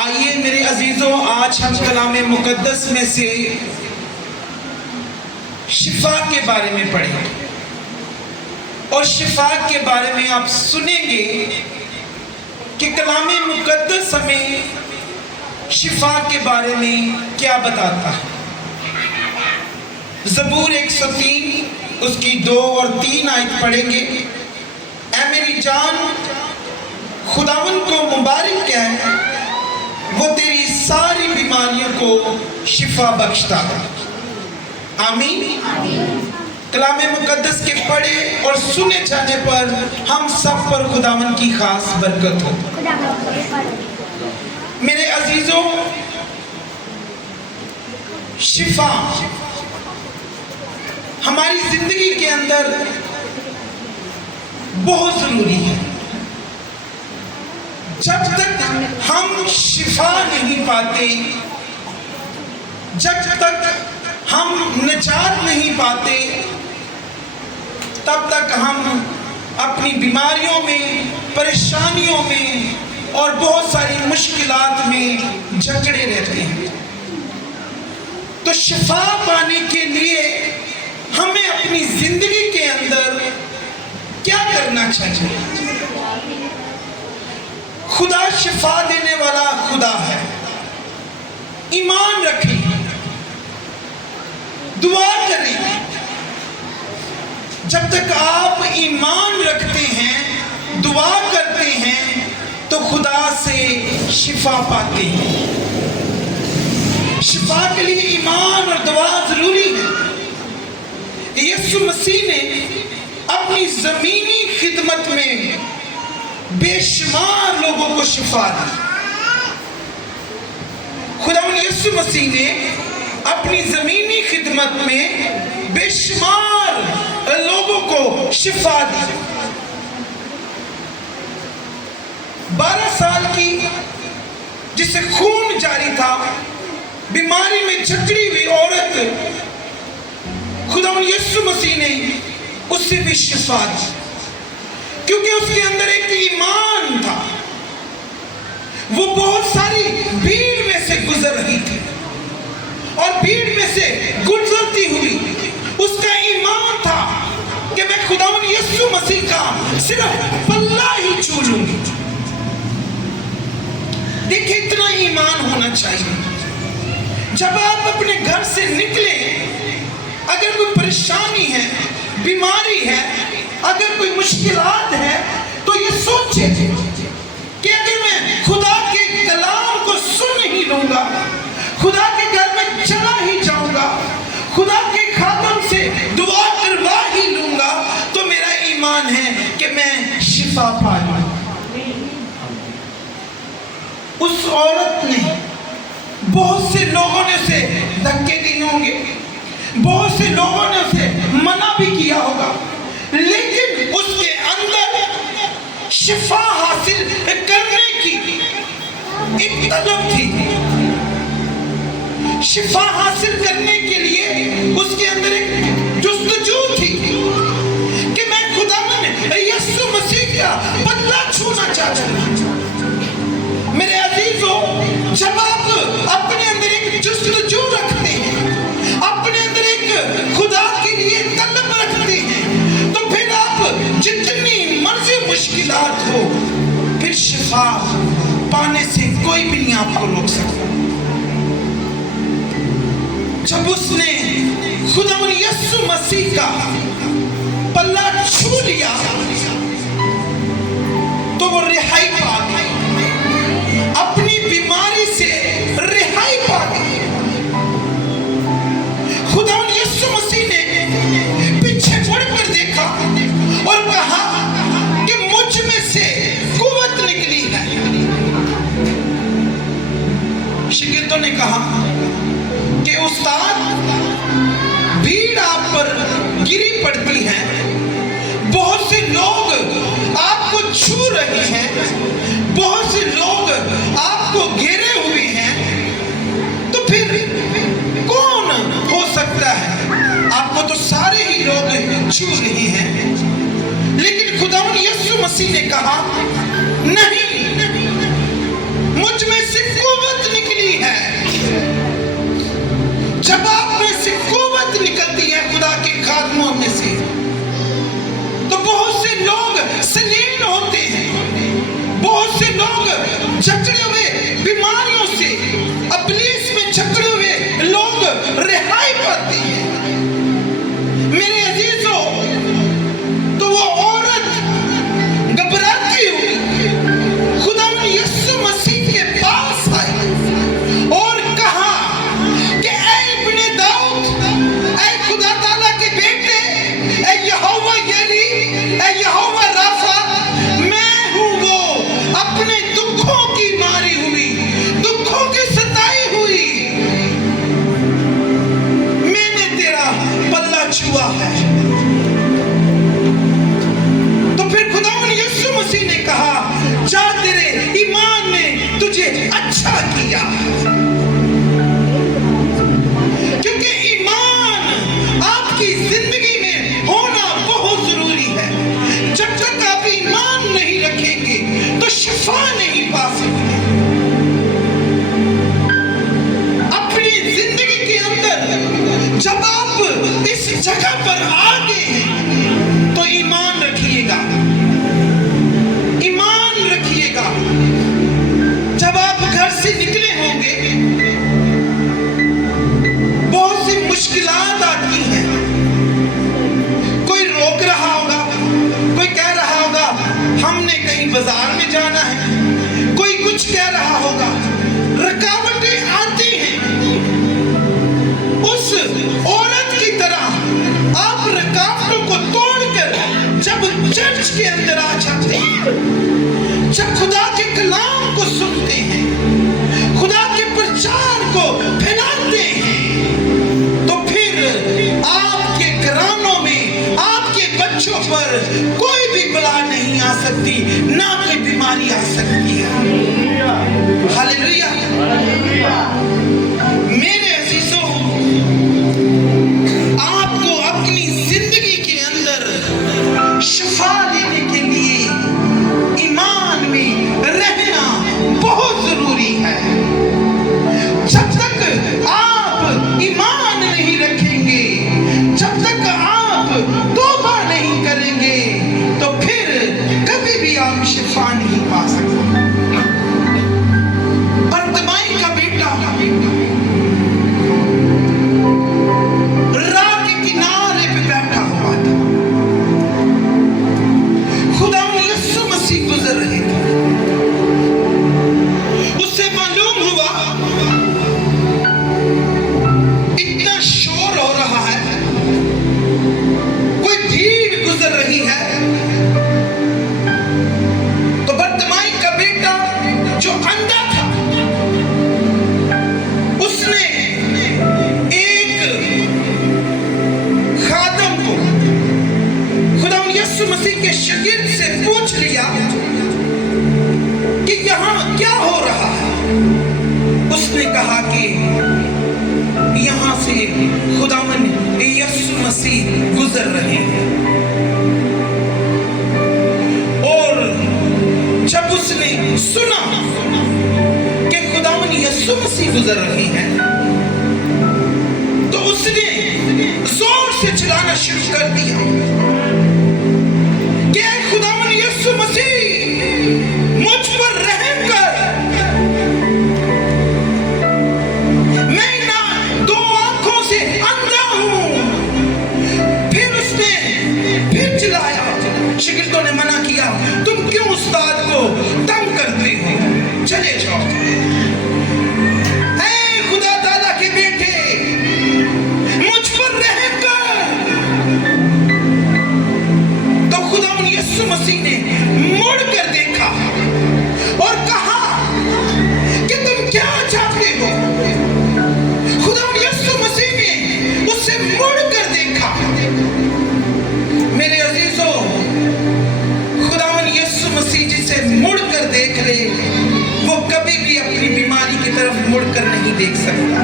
आइए मेरे अजीजों, आज हम कलाम मुकद्दस में से शिफा के बारे में पढ़ेंगे और शिफा के बारे में आप सुनेंगे कि कलाम मुकद्दस हमें शिफा के बारे में क्या बताता है। ज़बूर 103 उसकी 2 और 3 आयत पढ़ेंगे। ऐ मेरी जान, खुदावन को मुबारक कह, वो तेरी सारी बीमारियों को शिफा बख्शता है। आमीन। कलाम मुकद्दस के पढ़े और सुने जाने पर हम सब पर खुदावन की खास बरकत हो। मेरे अजीजों, शिफा हमारी जिंदगी के अंदर बहुत जरूरी है। जब तक हम शिफा नहीं पाते, जब तक हम निजात नहीं पाते, तब तक हम अपनी बीमारियों में, परेशानियों में और बहुत सारी मुश्किलात में जकड़े रहते हैं। तो शिफा पाने के लिए हमें अपनी जिंदगी के अंदर क्या करना चाहिए? खुदा शिफा देने वाला खुदा है। ईमान रखें, दुआ करें। जब तक आप ईमान रखते हैं, दुआ करते हैं, तो खुदा से शिफा पाते हैं। शिफा के लिए ईमान और दुआ जरूरी है। यीशु मसीह ने अपनी जमीनी खिदमत में बेशुमार लोगों को शिफा दी। खुदा यीशु मसीह ने अपनी जमीनी खिदमत में बेशुमार लोगों को शिफा दी। 12 साल की जिसे खून जारी था, बीमारी में जकड़ी हुई औरत, खुदा यीशु मसीह ने उससे भी शिफा दी, क्योंकि उसके अंदर एक ईमान था। वो बहुत सारी भीड़ में से गुजर रही थी और भीड़ में से गुजरती हुई उसका ईमान था कि मैं खुदावन यीशु मसीह का सिर्फ पल्ला ही छू लूंगी। देखिए, इतना ईमान होना चाहिए। जब आप अपने घर से निकले, अगर कोई परेशानी है, बीमारी है, अगर कोई मुश्किलात है, तो ये सोचे कि अगर मैं खुदा के कलाम को सुन ही लूंगा, खुदा के घर में चला ही जाऊंगा, खुदा के खातम से दुआ करवा ही लूंगा, तो मेरा ईमान है कि मैं शिफा पा लूंगा। उस औरत ने, बहुत से लोगों ने उसे धक्के दिए होंगे, बहुत से लोगों ने उसे मना भी किया होगा, लेकिन उसके अंदर शिफा हासिल करने की एक तलब थी। शिफा हासिल करने के लिए उसके अंदर एक जुस्तजू थी कि मैं खुदावन यीशु मसीह का बदला छूना चाहता हूं। मेरे अजीजों, जब आप अपने अंदर एक जुस्तजू रखते हैं, अपने अंदर एक खुदा के लिए तलब रखते हैं, तो फिर आप जितनी मर्जी मुश्किलात हो, फिर शिफा पाने से कोई भी नहीं आपको रोक सकता। जब उसने खुदावन यीशु मसीह का पल्ला छू लिया, तो वो रिहाई पा गई, अपनी बीमारी से रिहाई पा गई। खुदावन यीशु मसीह ने पीछे मुड़कर देखा और कहा कि मुझ में से कुव्वत निकली है। शिगिर्दों ने कहा कि उस्ताद, भीड़ आप पर गिरी पड़ती है, बहुत से लोग आपको छू रहे हैं, बहुत से लोग आपको घेरे हुए हैं, तो फिर कौन हो सकता है? आपको तो सारे ही लोग छू रहे हैं। लेकिन खुदावन यीशु मसीह ने कहा, नहीं, मुझ में से जकड़े हुए बीमारियों से, इब्लीस में जकड़े हुए लोग रिहाई पाते हैं। मेरे अजीजों, तो वो औरत घबराती हुई खुदावंद यीशु मसीह के पास आई और कहा कि ऐ इब्ने दाऊद, ऐ खुदा ताला के बेटे, ऐ यहोवा यरी, ऐ यहोवा राफा, मैं हूं वो अपने दुखों की मारी हुई, दुखों की सताई हुई, मैंने तेरा पल्ला छुआ है। तो फिर खुदावंद यीशु मसीह ने कहा, जा, तेरे ईमान ने तुझे अच्छा किया। क्योंकि ईमान आपकी जिंदगी में होना बहुत जरूरी है। जब तक आप ईमान नहीं रखेंगे तो शिफा नहीं पा सकते। अपनी जिंदगी के अंदर जब आप इस जगह पर आ गए हैं तो ईमान रखिएगा, ईमान रखिएगा। जब आप घर से निकले होंगे, बहुत सी मुश्किलात आती हैं। कोई रोक रहा होगा, कोई कह रहा होगा हमने कहीं बाजार में जाना है, कोई कुछ कह रहा होगा, रुकावटें आती हैं। उस औरत की तरह आप रुकावटों को तोड़कर जब चर्च के अंदर आ जाते हैं, जब खुदा के कलाम को सुनते हैं, खुदा के प्रचार को फैलाते हैं, तो फिर आपके घरानों में, आपके बच्चों पर कोई भी बला नहीं आ सकती, ना कोई बीमारी आ सकती है। हालेलुया। मेरे अजीजों, आपको अपनी जिंदगी के अंदर शिफा लेने के लिए ईमान में रहना बहुत जरूरी है। जब तक आप ईमान नहीं रखेंगे, जब तक आप तौबा नहीं करेंगे, तो फिर कभी भी आप शिफा नहीं पा सकते। बर्तिमाई का बेटा राह के किनारे पे बैठा हुआ था। खुदावंद यीशु मसीह गुजर रहे थे। उससे मालूम हुआ इतना शोर हो रहा है, कोई भीड़ गुजर रही है। तो बर्तिमाई का बेटा जो अंधा था, उसने एक खादम को, खुदावंद यीशु मसीह के शागिर्द से पूछ लिया कि यहाँ क्या हो रहा है। उसने कहा कि यहाँ से खुदावंद यीशु मसीह गुजर रहे हैं। और जब उसने सुना कि खुदावंद यीशु मसीह गुजर रहे हैं, तो उसने जोर से चिल्लाना शुरू कर दिया कि ऐ खुदावंद यीशु मसीह, मुझ पर रहम कर, मैं ना दो आंखों से अंधा हूं। फिर उसने फिर चिल्लाया। शागिर्दों ने मना किया, तुम क्यों उस्ताद को तंग करते हो, चले जाओ। ऐ खुदा ताला के बेटे, मुझ पर रहम कर। तो खुदावंद यीशु मसीह ने मुड़ कर देखा और कहा कि तुम क्या चाहते हो। खुदावंद यीशु मसीह ने उससे मुड़ कर देखा। मेरे अजीजों, खुदावंद यीशु मसीह जिसे मुड़ कर देख ले, वो कभी भी अपनी बीमारी की तरफ मुड़ कर नहीं देख सकता।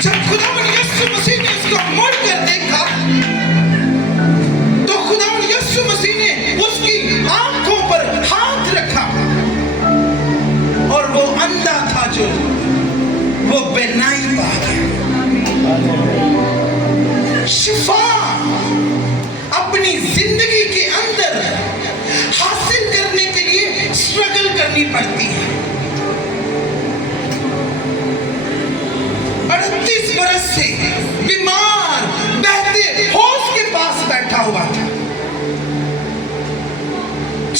जब खुदावंद यीशु मसीह ने उसको मुड़ कर देखा, तो खुदावंद यीशु मसीह ने उसकी आंखों पर हाथ रखा और वो अंधा था जो, वो बेनाई पा गया। शिफा अपनी जिंदगी के अंदर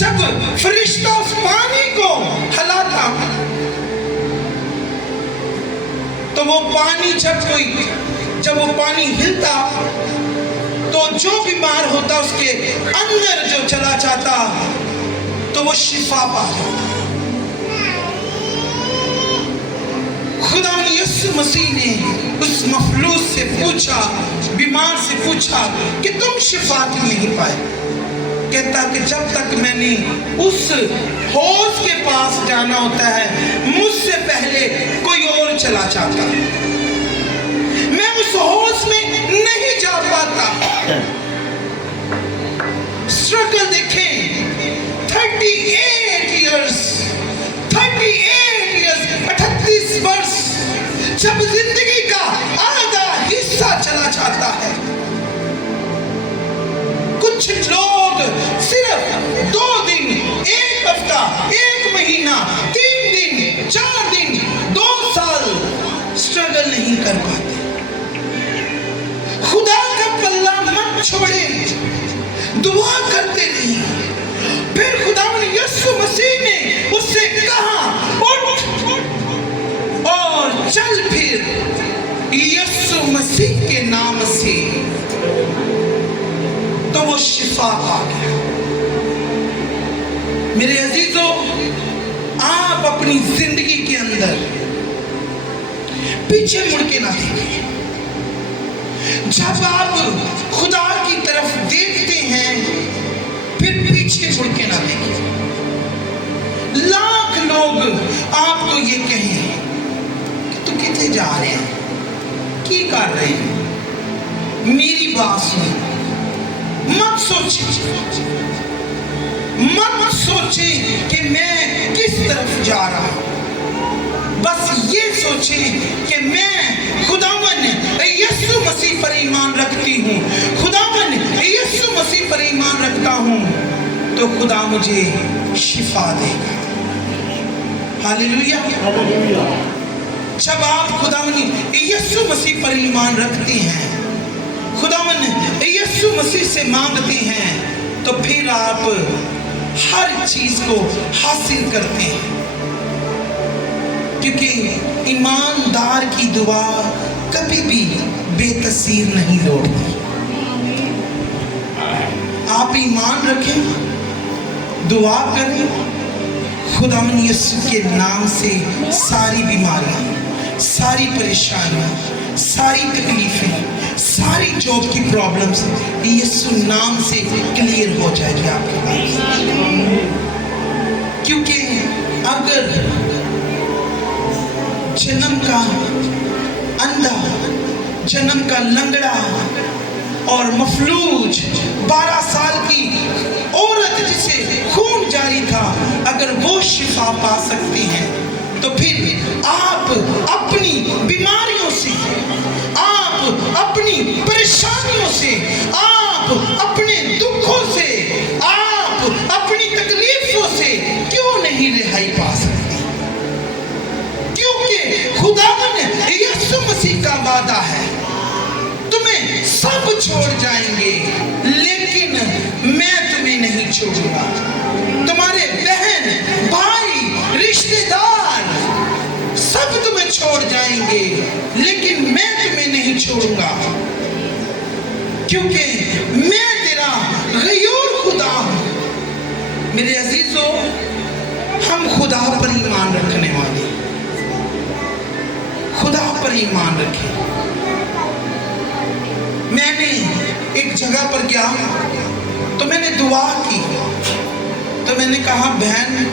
जब फरिश्ता उस पानी को हिलाता, तो वो पानी जब वो पानी हिलता, तो जो बीमार होता उसके अंदर जो चला जाता, तो वो शिफा पा जाता। खुदा यीशु मसीह ने उस मफलूज से पूछा, बीमार से पूछा कि तुम शिफा क्यों नहीं पाए? कहता कि जब तक मैंने उस हौज के पास जाना होता है, मुझसे पहले कोई और चला जाता, मैं उस हौज में नहीं जा पाता। स्ट्रगल देखें, 38 इयर्स 38 वर्ष, जब जिंदगी का आधा हिस्सा चला जाता है। कुछ लोग सिर्फ 2 दिन, 1 हफ्ता, 1 महीना, 3 दिन, 4 दिन, 2 साल स्ट्रगल नहीं कर पाते। खुदा का पल्ला मत छोड़े, दुआ करते रहिए। फिर खुदा यीशु मसीह ने उससे कहा, उठ और चल फिर यीशु मसीह के नाम से। तो वो शिफा आ गया। मेरे अजीजों, आप अपनी जिंदगी के अंदर पीछे मुड़ के ना देखिए। जब आप खुदा की तरफ देखते हैं, फिर पीछे मुड़ के ना देखिए। लाख लोग आपको ये कहें कि तू कितने जा रहे हैं, की कर रहे हैं, मेरी बात सुन। मत सोचे कि मैं किस तरफ जा रहा हूं। बस ये सोचे कि मैं खुदावन यीशु मसीह पर ईमान रखती हूँ, खुदावन यीशु मसीह पर ईमान रखता हूँ, तो खुदा मुझे शिफा देगा। हालेलुया। जब आप खुदावन यीशु मसीह पर ईमान रखते हैं, खुदावन यीशु मसीह से मांगते हैं, तो फिर आप हर चीज को हासिल करते हैं। क्योंकि ईमानदार की दुआ कभी भी बेतसीर नहीं लौटती। आप ईमान रखें, दुआ करें, खुदावन यीशु के नाम से सारी बीमारियां, सारी परेशानियां, सारी तकलीफें, सारी जॉब की प्रॉब्लम्स यीशु नाम से क्लियर हो जाएगी आपके पास। क्योंकि अगर जन्म का अंधा, जन्म का लंगड़ा और मफलूज 12 साल की औरत जिसे खून जारी था, अगर वो शिफा पा सकती हैं, तो फिर आप अपनी बीमारियों से, आप अपनी परेशानियों से, आप अपने दुखों से, आप अपनी तकलीफों से क्यों नहीं रिहाई पा सकते? क्योंकि खुदावन यीशु मसीह का वादा है, तुम्हें सब छोड़ जाएंगे लेकिन मैं तुम्हें नहीं छोड़ूंगा। तुम्हारे बहन, भाई, रिश्तेदार सब तुम्हें छोड़ जाएंगे लेकिन मैं तुम्हें नहीं छोड़ूंगा, क्योंकि मैं तेरा गयूर खुदा हूं। मेरे अजीजों, हम खुदा पर ईमान रखने वाले, खुदा पर ईमान रखें। मैंने एक जगह पर गया तो मैंने दुआ की, तो मैंने कहा, बहन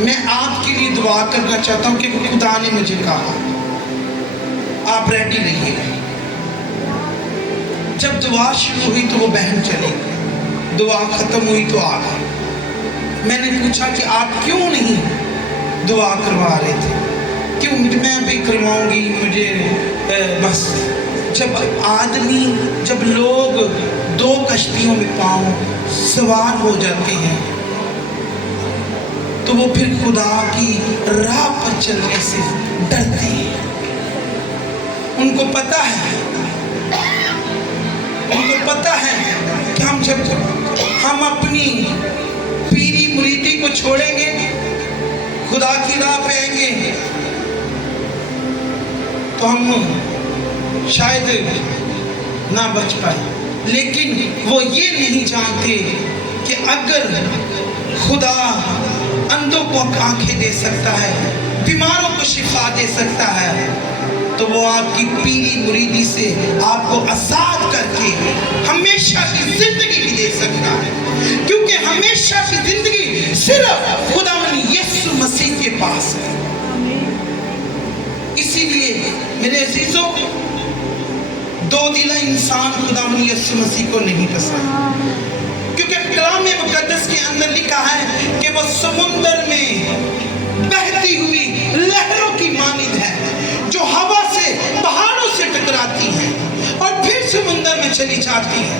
मैं आपके लिए दुआ करना चाहता हूं कि खुदा ने मुझे कहा आप रेडी रहिएगा। जब दुआ शुरू हुई तो वो बहन चली, दुआ खत्म हुई तो आ गई। मैंने पूछा कि आप क्यों नहीं दुआ करवा रहे थे? क्यों? मैं भी करवाऊंगी, मुझे बस। जब लोग 2 कश्तियों में पांव सवार हो जाते हैं, तो वो फिर खुदा की राह पर चलने से डरते हैं। उनको पता है कि हम अपनी पीरी मुरीदी छोड़ेंगे, खुदा की राह पे आएंगे, तो हम शायद ना बच पाए। लेकिन वो ये नहीं जानते कि अगर खुदा अंधों को आंखें दे सकता है, बीमारों को शिफा दे सकता है, तो वो आपकी पीली मुरीदी से आपको आजाद करके हमेशा की जिंदगी भी दे सकता है। क्योंकि हमेशा की जिंदगी सिर्फ खुदावंद यीशु मसीह के पास है। इसीलिए मेरे अजीजों, दो दिला इंसान खुदावंद यीशु मसीह को नहीं पसंद, क्योंकि कलाम मुकद्दस के अंदर लिखा है कि वो समुद्र में बहती हुई लहरों की मानिंद है, जो हवा से पहाड़ों से टकराती है और फिर समुद्र में चली जाती है।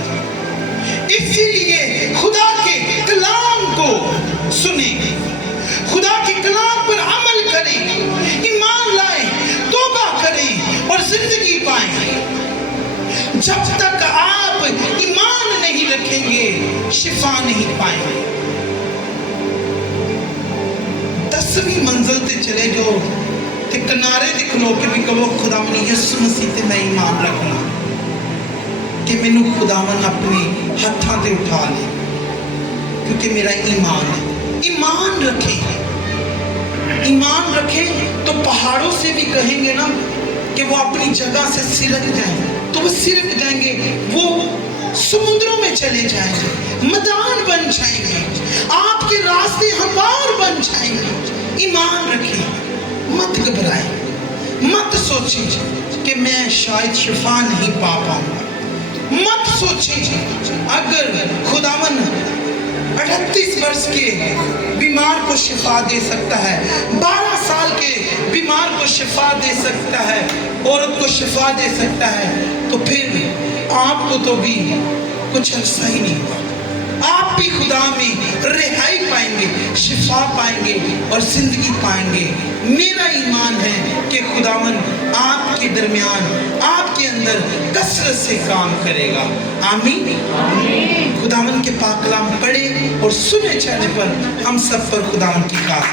इसीलिए खुदा के कलाम को सुने, खुदा के कलाम पर अमल करें, ईमान लाएं, तौबा करें और जिंदगी पाएं। जब तक आप ईमान नहीं रखेंगे, शिफा नहीं पाएंगे। 10वीं मंजिल ते चले जाओ ते किनारे ते खलो के भी कहो खुदावंद यीशु मसीह ते मैं ईमान रखना कि मैनू खुदावन अपने हाथों ते उठा ले, क्योंकि मेरा ईमान है। ईमान रखें तो पहाड़ों से भी कहेंगे ना कि वो अपनी जगह से सिरक जाएंगे, तो वो सिरक जाएंगे, वो समुद्रों में चले जाएंगे, मैदान बन जाएंगे, आपके रास्ते हमवार बन जाएंगे। ईमान रखें, मत घबराएं, मत सोचें कि मैं शायद शिफा नहीं पा पाऊंगा, मत सोचें अगर खुदावन 38 वर्ष के बीमार को शिफा दे सकता है, 12 साल के बीमार को शिफा दे सकता है, औरत को शिफा दे सकता है, तो फिर आपको तो भी कुछ अर्सा ही नहीं हुआ। आप भी खुदा में रिहाई पाएंगे, शिफा पाएंगे और जिंदगी पाएंगे। मेरा ईमान है कि खुदावन आपके दरमियान, आपके अंदर कसरत से काम करेगा। आमीन। खुदावन के पाक कलाम पढ़े और सुने जाने पर हम सब पर खुदावन की बात